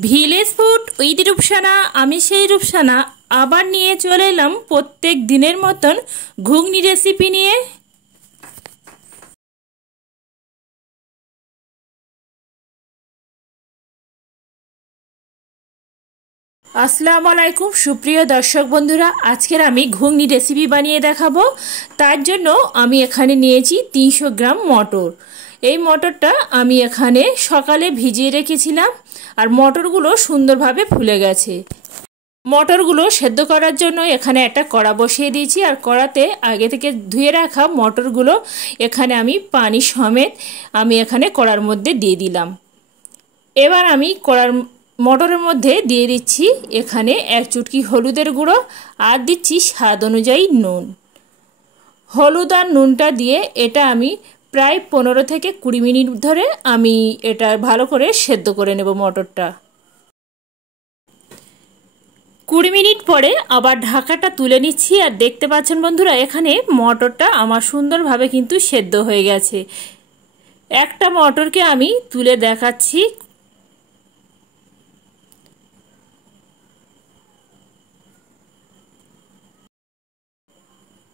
Village food with Rupsana. আমি সেই রূপসানা আবার নিয়ে চলে এলাম প্রত্যেক দিনের মতন ঘুগনি রেসিপি নিয়ে। আসসালামু আলাইকুম সুপ্রিয় দর্শক বন্ধুরা, আজকের আমি ঘুগনি রেসিপি বানিয়ে দেখাবো। তার জন্য আমি এখানে নিয়েছি 300 গ্রাম মটর। এই মটরটা আমি এখানে সকালে ভিজিয়ে রেখেছিলাম আর মটরগুলো সুন্দরভাবে ফুলে গেছে। মটরগুলো সেদ্ধ করার জন্য এখানে একটা কড়া বসিয়ে দিয়েছি আর কড়াতে আগে থেকে ধুয়ে রাখা মটরগুলো এখানে আমি পানি সমেত আমি এখানে কড়ার মধ্যে দিয়ে দিলাম। এবার আমি মটরের মধ্যে দিয়ে দিচ্ছি এখানে 1 চুটকি হলুদের গুঁড়ো আর দিচ্ছি স্বাদ অনুযায়ী নুন। হলুদ আর নুনটা দিয়ে এটা আমি প্রায় 15 থেকে 20 মিনিট ধরে আমি এটা ভালো করে সেদ্ধ করে নেব মটরটা। 20 মিনিট পরে আবার ঢাকাটা তুলে নিচ্ছি আর দেখতে পাচ্ছেন বন্ধুরা, এখানে মটরটা আমার সুন্দরভাবে কিন্তু সেদ্ধ হয়ে গেছে। একটা মটরকে আমি তুলে দেখাচ্ছি।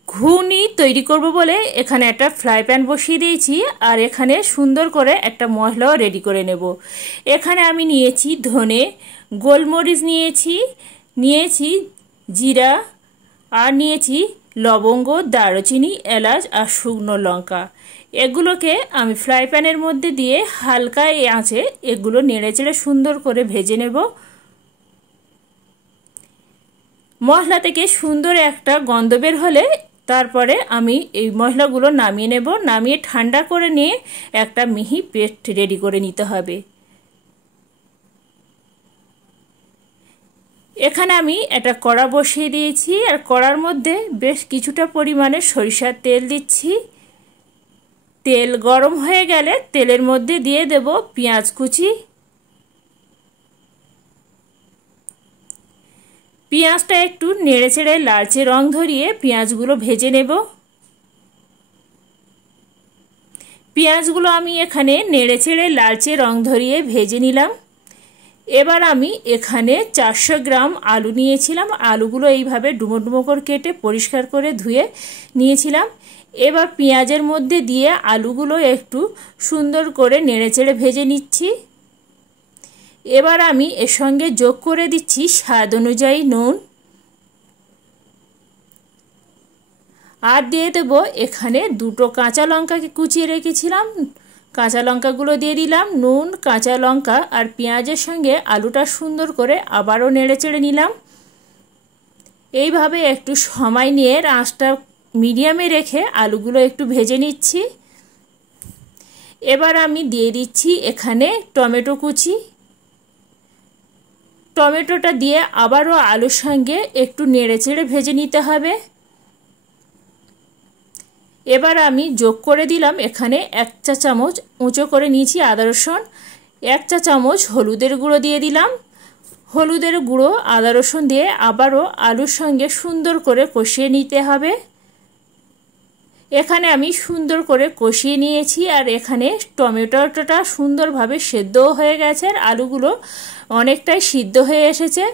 ঘুগনি তৈরি করব বলে এখানে একটা ফ্রাই প্যান বসিয়ে দিয়েছি আর এখানে সুন্দর করে একটা মশলাও রেডি করে নেব। এখানে আমি নিয়েছি ধনে, গোলমরিচ নিয়েছি জিরা আর নিয়েছি লবঙ্গ, দারুচিনি, এলাচ আর শুকনো লঙ্কা। এগুলোকে আমি ফ্রাই প্যানের মধ্যে দিয়ে হালকা আঁচে এগুলো নেড়েচেড়ে সুন্দর করে ভেজে নেব। মশলা থেকে সুন্দর একটা গন্ধ বের হলে তারপরে আমি এই মশলাগুলো নামিয়ে নেব। নামিয়ে ঠান্ডা করে নিয়ে একটা মিহি পেস্ট রেডি করে নিতে হবে। এখানে আমি একটা কড়া বসিয়ে দিয়েছি আর কড়ার মধ্যে বেশ কিছুটা পরিমাণে সরিষার তেল দিচ্ছি। তেল গরম হয়ে গেলে তেলের মধ্যে দিয়ে দেব পেঁয়াজ কুচি। পেঁয়াজটা একটু নেড়েচেড়ে লালচে রং ধরিয়ে পেঁয়াজগুলো ভেজে নেব। পেঁয়াজগুলো আমি এখানে নেড়েচেড়ে লালচে রং ধরিয়ে ভেজে নিলাম। এবার আমি এখানে 400 গ্রাম আলু নিয়েছিলাম। আলুগুলো এইভাবে ডুমো ডুমো করে কেটে পরিষ্কার করে ধুয়ে নিয়েছিলাম। এবার পেঁয়াজের মধ্যে দিয়ে আলুগুলো একটু সুন্দর করে নেড়েচেড়ে ভেজে নিচ্ছি। এবার আমি এর সঙ্গে যোগ করে দিচ্ছি স্বাদ অনুযায়ী নুন আর দিয়ে দেব এখানে 2টো কাঁচা লঙ্কাকে কুচিয়ে রেখেছিলাম। কাঁচা লঙ্কাগুলো দিয়ে দিলাম। নুন, কাঁচা লঙ্কা আর পেঁয়াজের সঙ্গে আলুটা সুন্দর করে আবারও নেড়েচেড়ে নিলাম। এইভাবে একটু সময় নিয়ে আঁচটা মিডিয়ামে রেখে আলুগুলো একটু ভেজে নিচ্ছি। এবার আমি দিয়ে দিচ্ছি এখানে টমেটো কুচি। টমেটোটা দিয়ে আবারও আলুর সঙ্গে একটু নেড়েচেড়ে ভেজে নিতে হবে। এবার আমি যোগ করে দিলাম এখানে 1 চা চামচ উঁচো করে নিয়েছি আদা রসুন। 1 চা চামচ হলুদের গুঁড়ো দিয়ে দিলাম। হলুদের গুঁড়ো আদা রসুন দিয়ে আবারও আলুর সঙ্গে সুন্দর করে কষিয়ে নিতে হবে। এখানে আমি সুন্দর করে কষিয়ে নিয়েছি আর এখানে টমেটোটা সুন্দরভাবে সেদ্ধও হয়ে গেছে আর আলুগুলো অনেকটাই সিদ্ধ হয়ে এসেছে।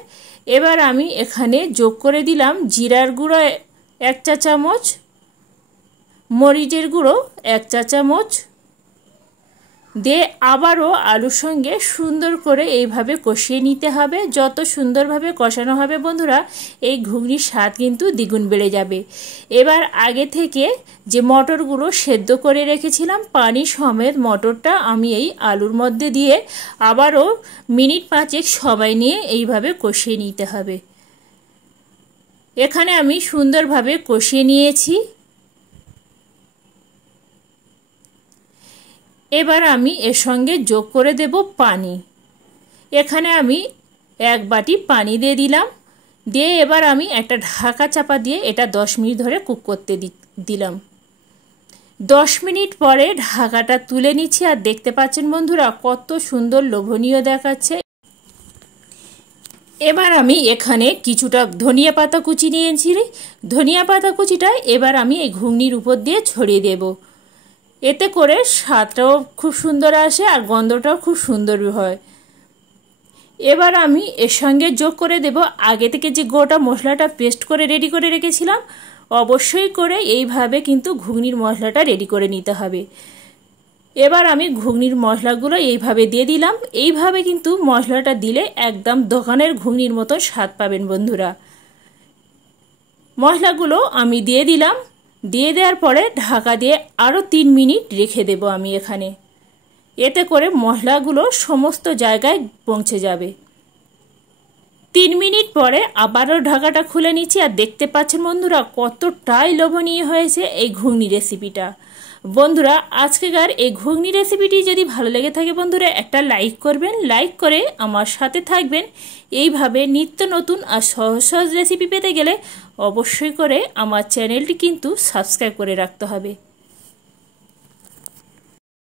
এবার আমি এখানে যোগ করে দিলাম জিরার গুঁড়ো 1 চা চামচ, মরিচের গুঁড়ো 1 চা চামচ দিয়ে আবারও আলুর সঙ্গে সুন্দর করে এইভাবে কষিয়ে নিতে হবে। যত সুন্দরভাবে কষানো হবে বন্ধুরা, এই ঘুগনির স্বাদ কিন্তু দ্বিগুণ বেড়ে যাবে। এবার আগে থেকে যে মটরগুলো সেদ্ধ করে রেখেছিলাম পানি সমেত মটরটা আমি এই আলুর মধ্যে দিয়ে আবারও মিনিট 5 সময় নিয়ে এইভাবে কষিয়ে নিতে হবে। এখানে আমি সুন্দরভাবে কষিয়ে নিয়েছি। এবার আমি এর সঙ্গে যোগ করে দেব পানি। এখানে আমি 1 বাটি পানি দিয়ে দিলাম। দিয়ে এবার আমি একটা ঢাকা চাপা দিয়ে এটা 10 মিনিট ধরে কুক করতে দিলাম। 10 মিনিট পরে ঢাকাটা তুলে নিচ্ছি আর দেখতে পাচ্ছেন বন্ধুরা কত সুন্দর লোভনীয় দেখাচ্ছে। এবার আমি এখানে কিছুটা ধনিয়া পাতা কুচি নিয়েছি। ধনিয়া পাতা কুচিটা এবার আমি এই ঘুগনির উপর দিয়ে ছড়িয়ে দেব। এতে করে স্বাদটাও খুব সুন্দর আসে আর গন্ধটাও খুব সুন্দর হয়। এবার আমি এর সঙ্গে যোগ করে দেব আগে থেকে যে গোটা মশলাটা পেস্ট করে রেডি করে রেখেছিলাম। অবশ্যই করে এইভাবে কিন্তু ঘুগনির মশলাটা রেডি করে নিতে হবে। এবার আমি ঘুগনির মশলাগুলো এইভাবে দিয়ে দিলাম। এইভাবে কিন্তু মশলাটা দিলে একদম দোকানের ঘুগনির মতো স্বাদ পাবেন বন্ধুরা। মশলাগুলো আমি দিয়ে দিলাম। দিয়ে দেওয়ার পরে ঢাকা দিয়ে আরও 3 মিনিট রেখে দেব আমি এখানে। এতে করে মশলাগুলো সমস্ত জায়গায় পৌঁছে যাবে। 3 মিনিট পরে আবারও ঢাকাটা খুলে নিচ্ছি। আর দেখতে পাচ্ছেন বন্ধুরা কতটাই লোভনীয় হয়েছে এই ঘুগনি রেসিপিটা। বন্ধুরা আজকেকার এই ঘুগনি রেসিপিটি যদি ভালো লেগে থাকে বন্ধুরা একটা লাইক করবেন। লাইক করে আমার সাথে থাকবেন। এইভাবে নিত্য নতুন আর সহজ সহজ রেসিপি পেতে গেলে অবশ্যই করে আমার চ্যানেলটি কিন্তু সাবস্ক্রাইব করে রাখতে হবে।